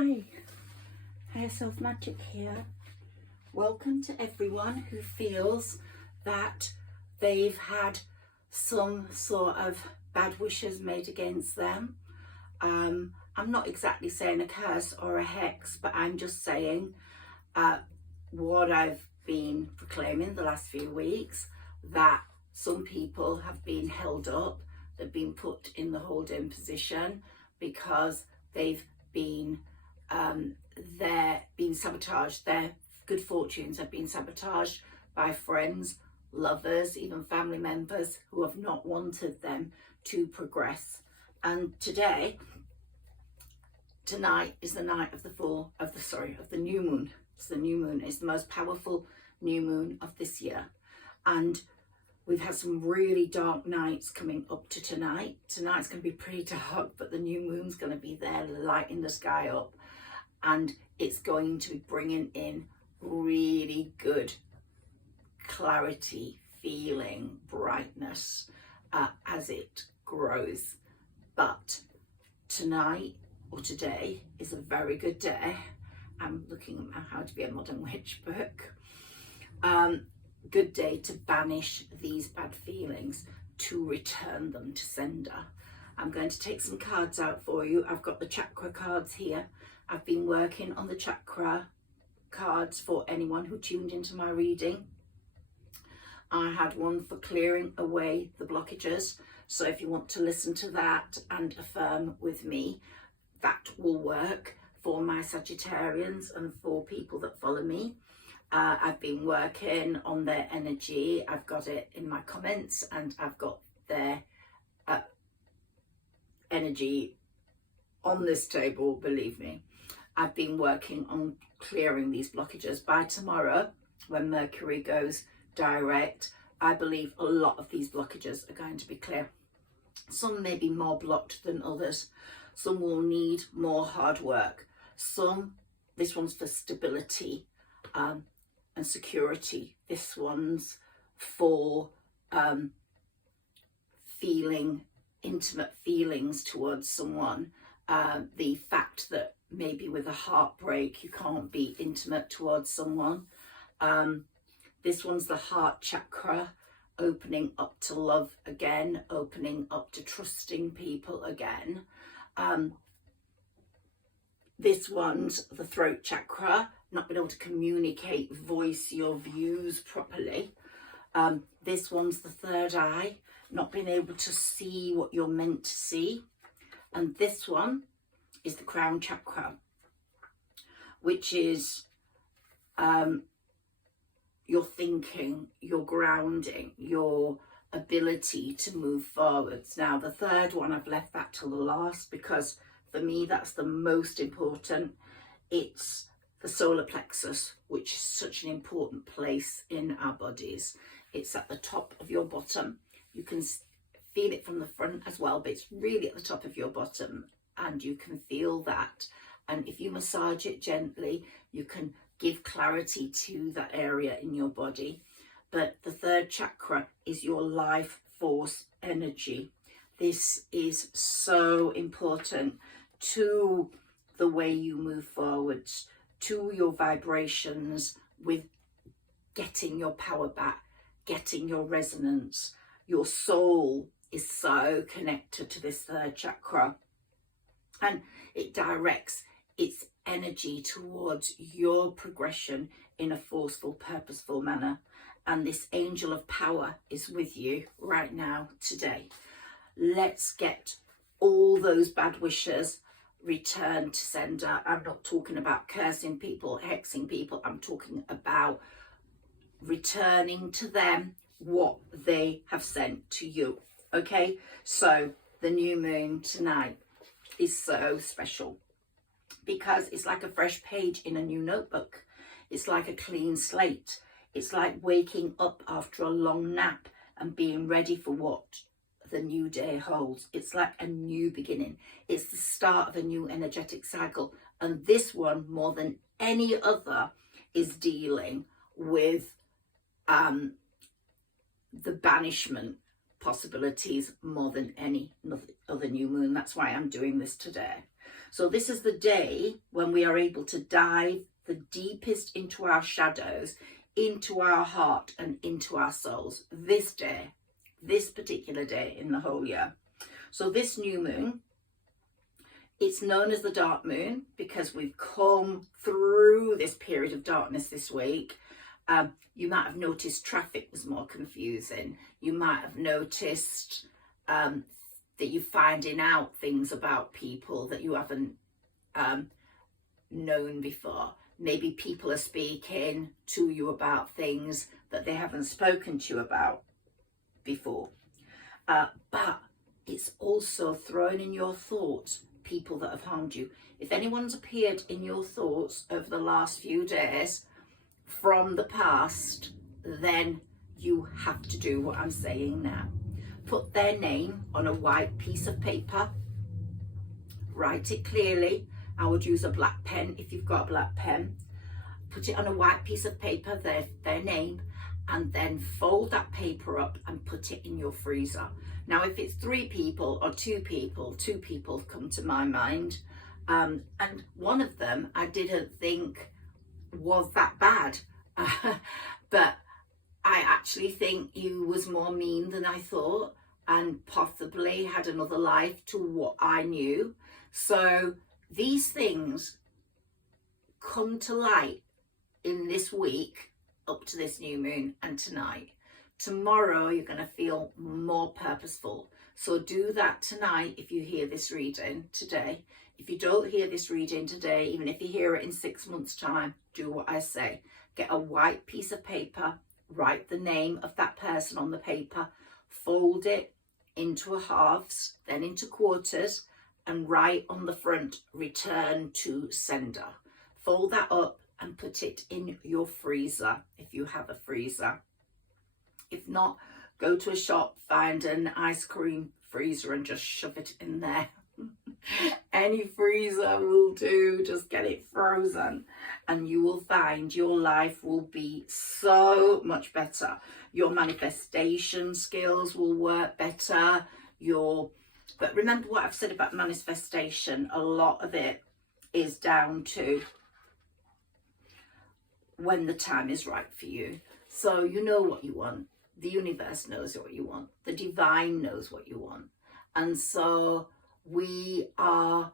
Hi, Higherself Magic here. Welcome to everyone who feels that they've had some sort of bad wishes made against them. I'm not exactly saying a curse or a hex, but I'm just saying what I've been proclaiming the last few weeks, that some people have been held up, they've been put in the hold-in position because they've been they're being sabotaged. Their good fortunes have been sabotaged by friends, lovers, even family members who have not wanted them to progress. And tonight is the night of the new moon. It's the new moon. It's the most powerful new moon of this year, and we've had some really dark nights coming up to tonight. Tonight's going to be pretty dark, but the new moon's going to be there lighting the sky up, and it's going to be bringing in really good clarity, feeling, brightness as it grows. But tonight or today is a very good day. I'm looking at How to Be a Modern Witch book. Good day to banish these bad feelings, to return them to sender. I'm going to take some cards out for you. I've got the chakra cards here. I've been working on the chakra cards for anyone who tuned into my reading. I had one for clearing away the blockages. So if you want to listen to that and affirm with me, that will work for my Sagittarians and for people that follow me. I've been working on their energy. I've got it in my comments, and I've got their energy on this table, believe me. I've been working on clearing these blockages. By tomorrow, when Mercury goes direct, I believe a lot of these blockages are going to be clear. Some may be more blocked than others. Some will need more hard work. This one's for stability and security. This one's for feeling intimate feelings towards someone. The fact that maybe with a heartbreak you can't be intimate towards someone. This one's the heart chakra, opening up to love again, opening up to trusting people again. This one's the throat chakra, not being able to communicate, voice your views properly. This one's the third eye, not being able to see what you're meant to see. And this one is the crown chakra, which is your thinking, your grounding, your ability to move forwards. Now, the third one, I've left that till the last because for me, that's the most important. It's the solar plexus, which is such an important place in our bodies. It's at the top of your bottom. You can feel it from the front as well, but it's really at the top of your bottom, and you can feel that. And if you massage it gently, you can give clarity to that area in your body. But the third chakra is your life force energy. This is so important to the way you move forwards, to your vibrations with getting your power back, getting your resonance. Your soul is so connected to this third chakra, and it directs its energy towards your progression in a forceful, purposeful manner. And this angel of power is with you right now today. Let's get all those bad wishes returned to sender. I'm not talking about cursing people, hexing people. I'm talking about returning to them what they have sent to you. Okay, so the new moon tonight is so special because it's like a fresh page in a new notebook. It's like a clean slate. It's like waking up after a long nap and being ready for what the new day holds. It's like a new beginning. It's the start of a new energetic cycle. And this one, more than any other, is dealing with the banishment possibilities more than any other new moon. That's why I'm doing this today. So this is the day when we are able to dive the deepest into our shadows, into our heart and into our souls. This day, this particular day in the whole year. So this new moon, it's known as the dark moon because we've come through this period of darkness this week. You might have noticed traffic was more confusing. You might have noticed that you're finding out things about people that you haven't known before. Maybe people are speaking to you about things that they haven't spoken to you about before. But it's also thrown in your thoughts people that have harmed you. If anyone's appeared in your thoughts over the last few days from the past, then you have to do what I'm saying now. Put their name on a white piece of paper, write it clearly. I would use a black pen if you've got a black pen. Put it on a white piece of paper, their name, and then fold that paper up and put it in your freezer. Now, if it's 3 people or 2 people come to my mind. And one of them I didn't think was that bad. But I actually think he was more mean than I thought and possibly had another life to what I knew. So these things come to light in this week up to this new moon and tonight. Tomorrow you're going to feel more purposeful. So do that tonight if you hear this reading today. If you don't hear this reading today, even if you hear it in 6 months' time, do what I say. Get a white piece of paper, write the name of that person on the paper, fold it into a halves, then into quarters, and write on the front, return to sender. Fold that up and put it in your freezer if you have a freezer. If not, go to a shop, find an ice cream freezer and just shove it in there. Any freezer will do, just get it frozen and you will find your life will be so much better. Your manifestation skills will work better. But remember what I've said about manifestation, a lot of it is down to when the time is right for you. So you know what you want. The universe knows what you want. The divine knows what you want. And so we are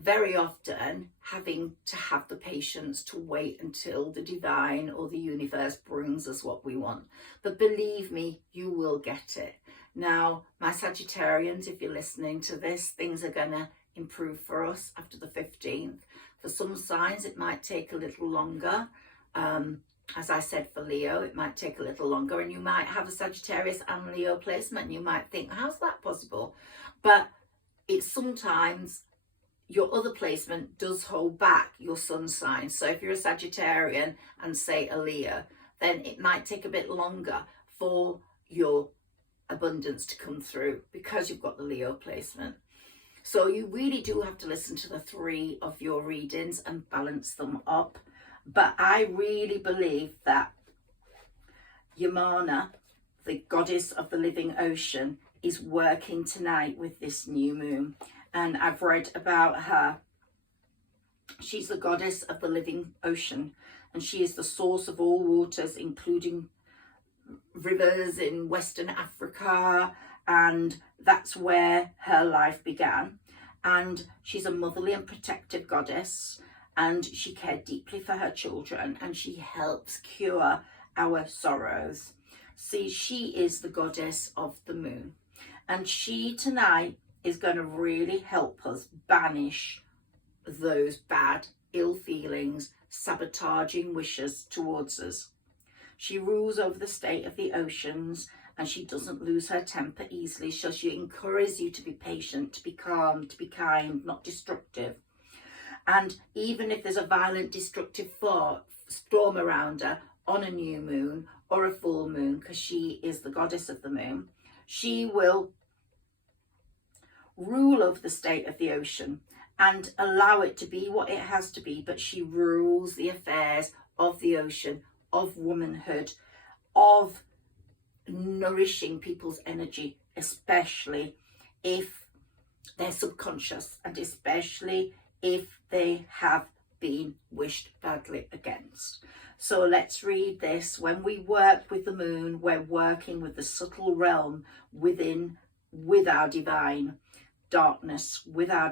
very often having to have the patience to wait until the divine or the universe brings us what we want. But believe me, you will get it. Now, my Sagittarians, if you're listening to this, things are going to improve for us after the 15th. For some signs, it might take a little longer. As I said for Leo, it might take a little longer, and you might have a Sagittarius and Leo placement and you might think, how's that possible? But it's sometimes your other placement does hold back your sun sign. So if you're a Sagittarian and say a Leo, then it might take a bit longer for your abundance to come through because you've got the Leo placement. So you really do have to listen to the 3 of your readings and balance them up. But I really believe that Yamana, the goddess of the living ocean, is working tonight with this new moon. And I've read about her. She's the goddess of the living ocean, and she is the source of all waters, including rivers in Western Africa, and that's where her life began. And she's a motherly and protective goddess, and she cared deeply for her children, and she helps cure our sorrows. See, she is the goddess of the moon, and she tonight is going to really help us banish those bad, ill feelings, sabotaging wishes towards us. She rules over the state of the oceans, and she doesn't lose her temper easily. So she encourages you to be patient, to be calm, to be kind, not destructive. And even if there's a violent, destructive storm around her on a new moon or a full moon, because she is the goddess of the moon, she will rule over the state of the ocean and allow it to be what it has to be. But she rules the affairs of the ocean, of womanhood, of nourishing people's energy, especially if they're subconscious, and especially if they have been wished badly against. So let's read this. When we work with the moon, we're working with the subtle realm within, with our divine darkness, with our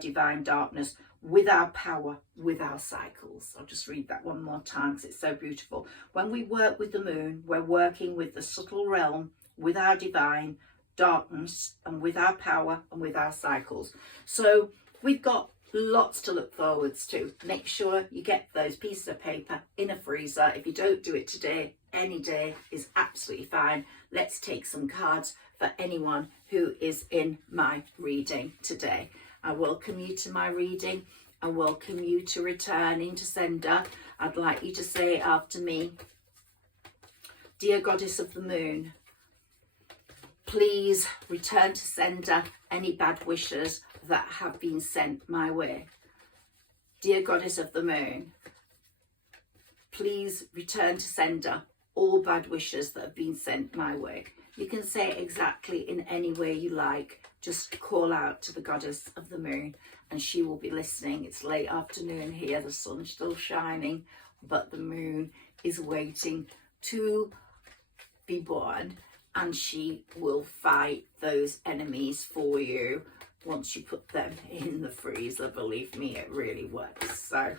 power, with our cycles. I'll just read that one more time because it's so beautiful. When we work with the moon, we're working with the subtle realm, with our divine darkness, and with our power, and with our cycles. So we've got lots to look forwards to. Make sure you get those pieces of paper in a freezer. If you don't do it today, any day is absolutely fine. Let's take some cards for anyone who is in my reading today. I welcome you to my reading. I welcome you to returning to sender. I'd like you to say after me, dear Goddess of the Moon, please return to sender any bad wishes that have been sent my way. Dear Goddess of the Moon, please return to sender all bad wishes that have been sent my way. You can say it exactly in any way you like. Just call out to the Goddess of the Moon and she will be listening. It's late afternoon here, the sun's still shining, but the moon is waiting to be born, and she will fight those enemies for you once you put them in the freezer. Believe me, it really works. So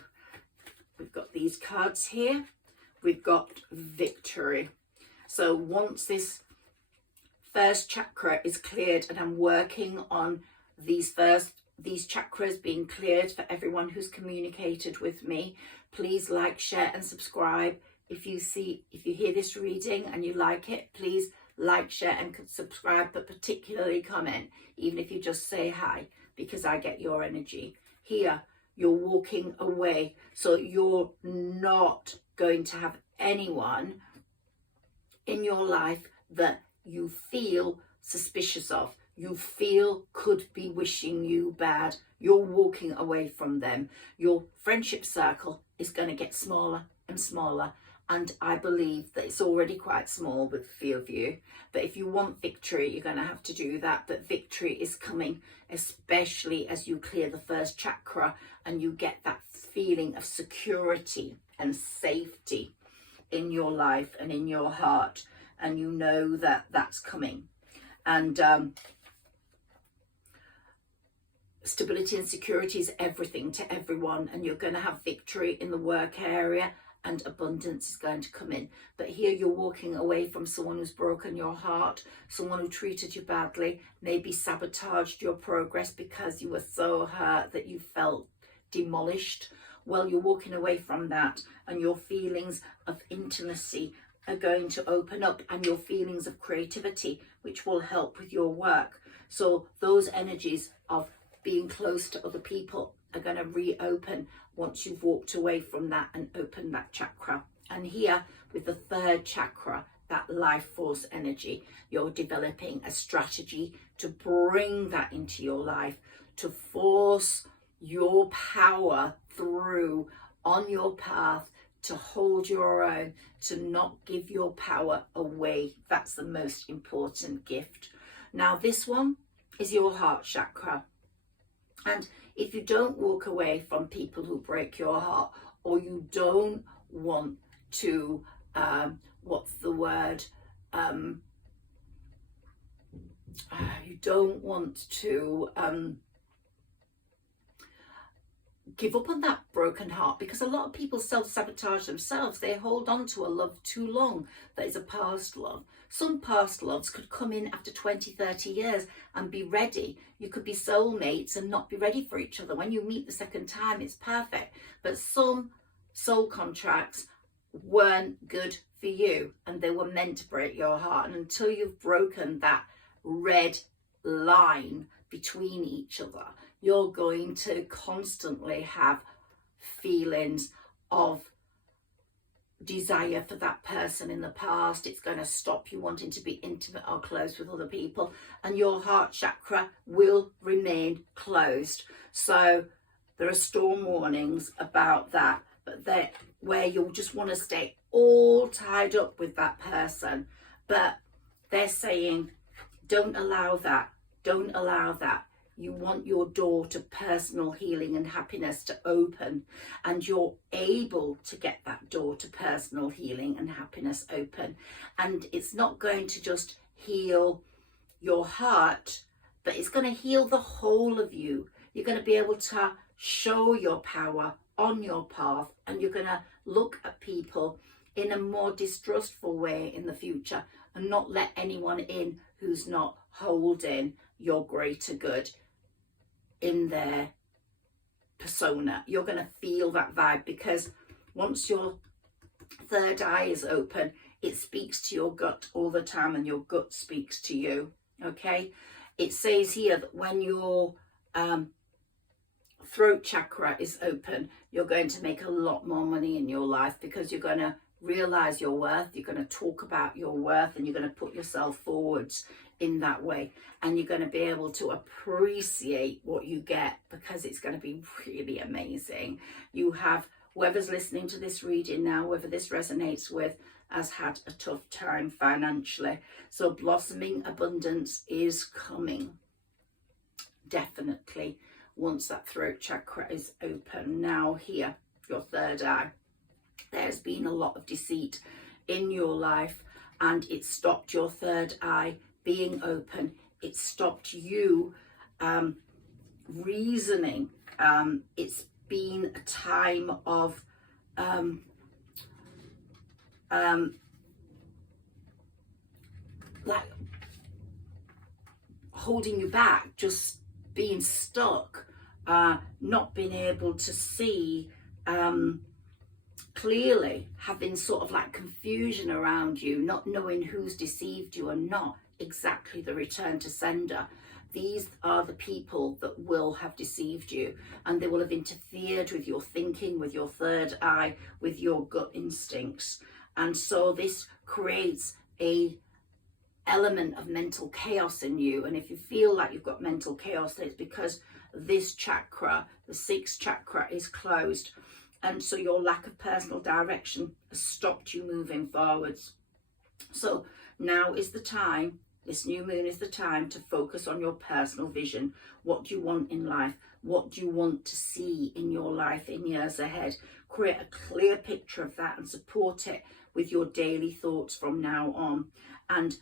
we've got these cards here. We've got victory. So once this first chakra is cleared, and I'm working on these chakras being cleared for everyone who's communicated with me, please like, share and subscribe. If you hear this reading and you like it, please like, share and subscribe, but particularly comment, even if you just say hi, because I get your energy. Here, you're walking away, so you're not going to have anyone in your life that you feel suspicious of, you feel could be wishing you bad. You're walking away from them. Your friendship circle is going to get smaller and smaller, and I believe that it's already quite small with a few of you. But if you want victory, you're going to have to do that. But victory is coming, especially as you clear the first chakra and you get that feeling of security and safety in your life and in your heart, and you know that that's coming. And stability and security is everything to everyone, and you're going to have victory in the work area, and abundance is going to come in. But here you're walking away from someone who's broken your heart, someone who treated you badly, maybe sabotaged your progress because you were so hurt that you felt demolished. Well, you're walking away from that, and your feelings of intimacy are going to open up, and your feelings of creativity, which will help with your work. So those energies of being close to other people are going to reopen once you've walked away from that and opened that chakra. And here with the third chakra, that life force energy, you're developing a strategy to bring that into your life, to force your power through on your path, to hold your own, to not give your power away. That's the most important gift. Now this one is your heart chakra. And if you don't walk away from people who break your heart, or you don't want to, you don't want to give up on that broken heart, because a lot of people self-sabotage themselves. They hold on to a love too long that is a past love. Some past loves could come in after 20, 30 years and be ready. You could be soulmates and not be ready for each other. When you meet the second time, it's perfect. But some soul contracts weren't good for you, and they were meant to break your heart. And until you've broken that red line between each other, you're going to constantly have feelings of desire for that person in the past. It's going to stop you wanting to be intimate or close with other people, and your heart chakra will remain closed. So there are storm warnings about that, but they're where you'll just want to stay all tied up with that person. But they're saying, don't allow that. Don't allow that. You want your door to personal healing and happiness to open, and you're able to get that door to personal healing and happiness open. And it's not going to just heal your heart, but it's going to heal the whole of you. You're going to be able to show your power on your path, and you're going to look at people in a more distrustful way in the future and not let anyone in who's not holding your greater good in their persona. You're going to feel that vibe, because once your third eye is open, it speaks to your gut all the time, and your gut speaks to you. Okay, it says here that when your throat chakra is open, you're going to make a lot more money in your life, because you're going to realize your worth, you're going to talk about your worth, and you're going to put yourself forwards in that way, and you're going to be able to appreciate what you get, because it's going to be really amazing. You have, whoever's listening to this reading now, whoever this resonates with, has had a tough time financially, so blossoming abundance is coming, definitely, once that throat chakra is open. Now here, your third eye, there's been a lot of deceit in your life, and it stopped your third eye being open. It stopped you reasoning. It's been a time of like holding you back, just being stuck, not being able to see clearly, having sort of like confusion around you, not knowing who's deceived you and not exactly the return to sender. These are the people that will have deceived you, and they will have interfered with your thinking, with your third eye, with your gut instincts. And so this creates a element of mental chaos in you. And if you feel like you've got mental chaos, it's because this chakra, the sixth chakra, is closed. And so your lack of personal direction has stopped you moving forwards. So now is the time, this new moon is the time to focus on your personal vision. What do you want in life? What do you want to see in your life in years ahead? Create a clear picture of that and support it with your daily thoughts from now on. And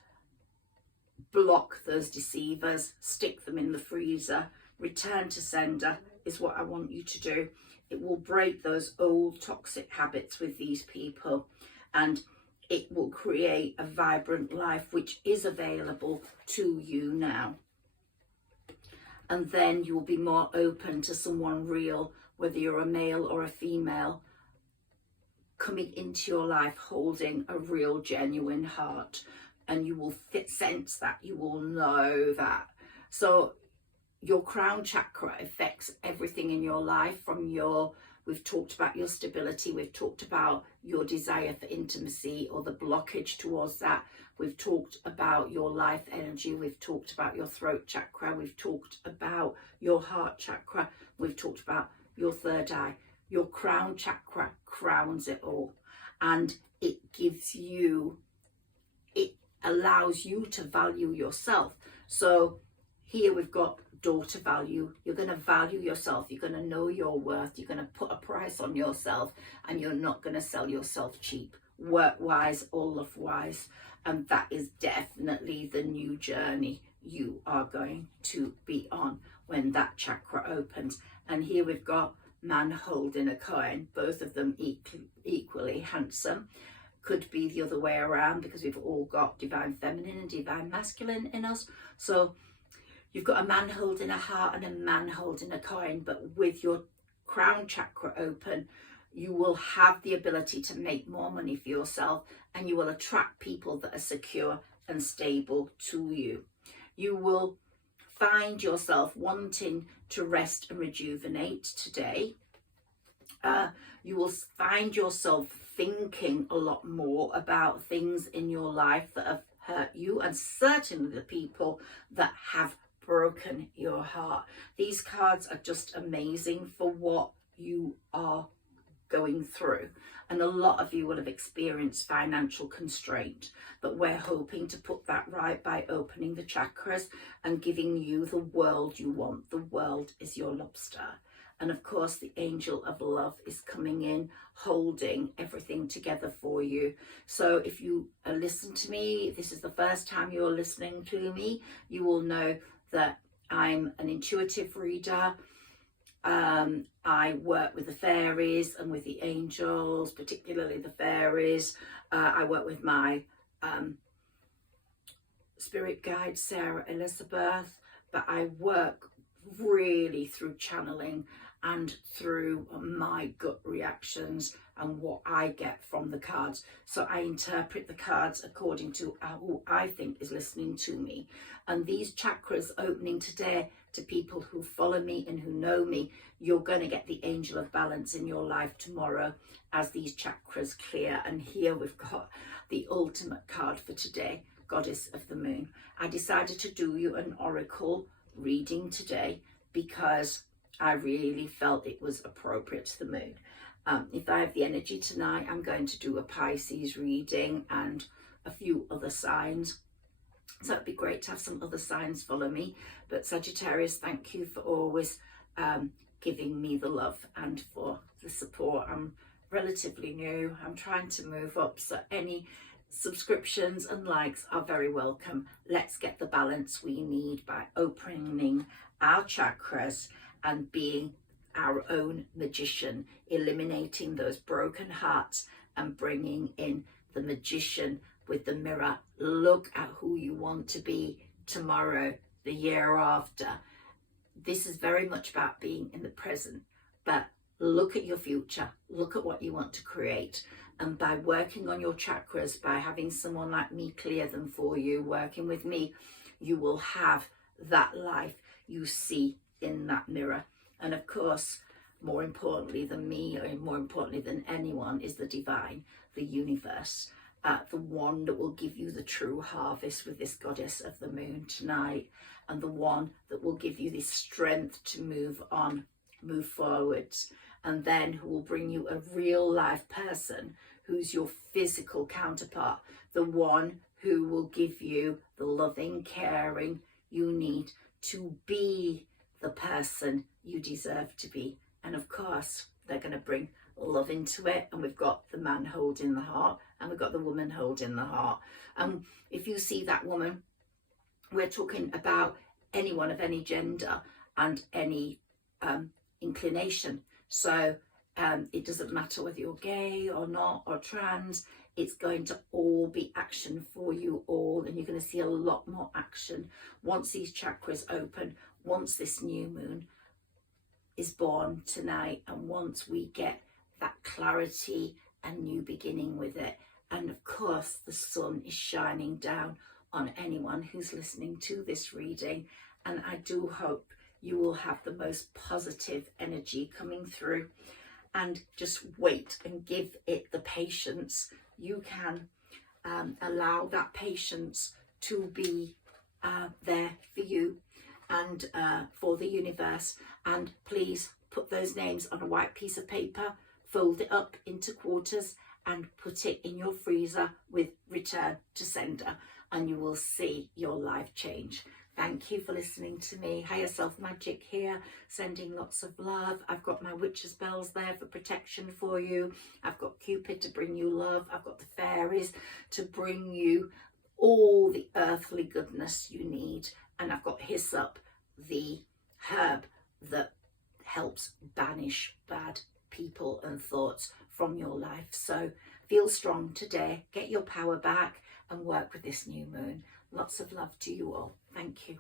block those deceivers, stick them in the freezer. Return to sender is what I want you to do. It will break those old toxic habits with these people, and it will create a vibrant life which is available to you now. And then you will be more open to someone real, whether you're a male or a female, coming into your life holding a real genuine heart. And you will sense that, you will know that. So your crown chakra affects everything in your life, from your, we've talked about your stability, we've talked about your desire for intimacy or the blockage towards that, we've talked about your life energy, we've talked about your throat chakra, we've talked about your heart chakra, we've talked about your third eye. Your crown chakra crowns it all, and it gives you, it allows you to value yourself. So here we've got daughter value. You're going to value yourself, you're going to know your worth, you're going to put a price on yourself, and you're not going to sell yourself cheap, work wise or love wise. And that is definitely the new journey you are going to be on when that chakra opens. And here we've got man holding a coin, both of them equally handsome. Could be the other way around, because we've all got divine feminine and divine masculine in us. So you've got a man holding a heart and a man holding a coin, but with your crown chakra open, you will have the ability to make more money for yourself, and you will attract people that are secure and stable to you. You will find yourself wanting to rest and rejuvenate today. You will find yourself thinking a lot more about things in your life that have hurt you, and certainly the people that have broken your heart. These cards are just amazing for what you are going through. And a lot of you will have experienced financial constraint, but we're hoping to put that right by opening the chakras and giving you the world you want. The world is your lobster. And of course, the angel of love is coming in, holding everything together for you. So if you listen to me, if this is the first time you're listening to me, you will know that I'm an intuitive reader. I work with the fairies and with the angels, particularly the fairies. I work with my spirit guide, Sarah Elizabeth, but I work really through channeling and through my gut reactions and what I get from the cards. So I interpret the cards according to who I think is listening to me. And these chakras opening today, to people who follow me and who know me, you're going to get the angel of balance in your life tomorrow as these chakras clear. And here we've got the ultimate card for today, Goddess of the Moon. I decided to do you an oracle reading today because I really felt it was appropriate to the moon. If I have the energy tonight, I'm going to do a Pisces reading and a few other signs. So it'd be great to have some other signs follow me. But Sagittarius, thank you for always giving me the love and for the support. I'm relatively new. I'm trying to move up, so any subscriptions and likes are very welcome. Let's get the balance we need by opening our chakras and being our own magician, eliminating those broken hearts and bringing in the magician with the mirror. Look at who you want to be tomorrow, the year after. This is very much about being in the present, but look at your future, look at what you want to create. And by working on your chakras, by having someone like me clear them for you, working with me, you will have that life you see in that mirror. And of course, more importantly than me, or more importantly than anyone, is the divine, the universe, the one that will give you the true harvest with this Goddess of the Moon tonight, and the one that will give you the strength to move on, move forwards, and then who will bring you a real life person who's your physical counterpart, the one who will give you the loving, caring you need to be the person you deserve to be. And of course, they're going to bring love into it. And we've got the man holding the heart, and we've got the woman holding the heart. And if you see that woman, we're talking about anyone of any gender and any inclination. So it doesn't matter whether you're gay or not, or trans. It's going to all be action for you all, and you're going to see a lot more action once these chakras open, once this new moon is born tonight, and once we get that clarity and new beginning with it. And of course, the sun is shining down on anyone who's listening to this reading, and I do hope you will have the most positive energy coming through. And just wait and give it the patience. You can allow that patience to be there for you and for the universe. And please put those names on a white piece of paper, fold it up into quarters, and put it in your freezer with return to sender, and you will see your life change. Thank you for listening to me. Higherself Magic here, sending lots of love. I've got my witch's bells there for protection for you. I've got Cupid to bring you love. I've got the fairies to bring you all the earthly goodness you need. And I've got Hyssop, the herb that helps banish bad people and thoughts from your life. So feel strong today. Get your power back and work with this new moon. Lots of love to you all. Thank you.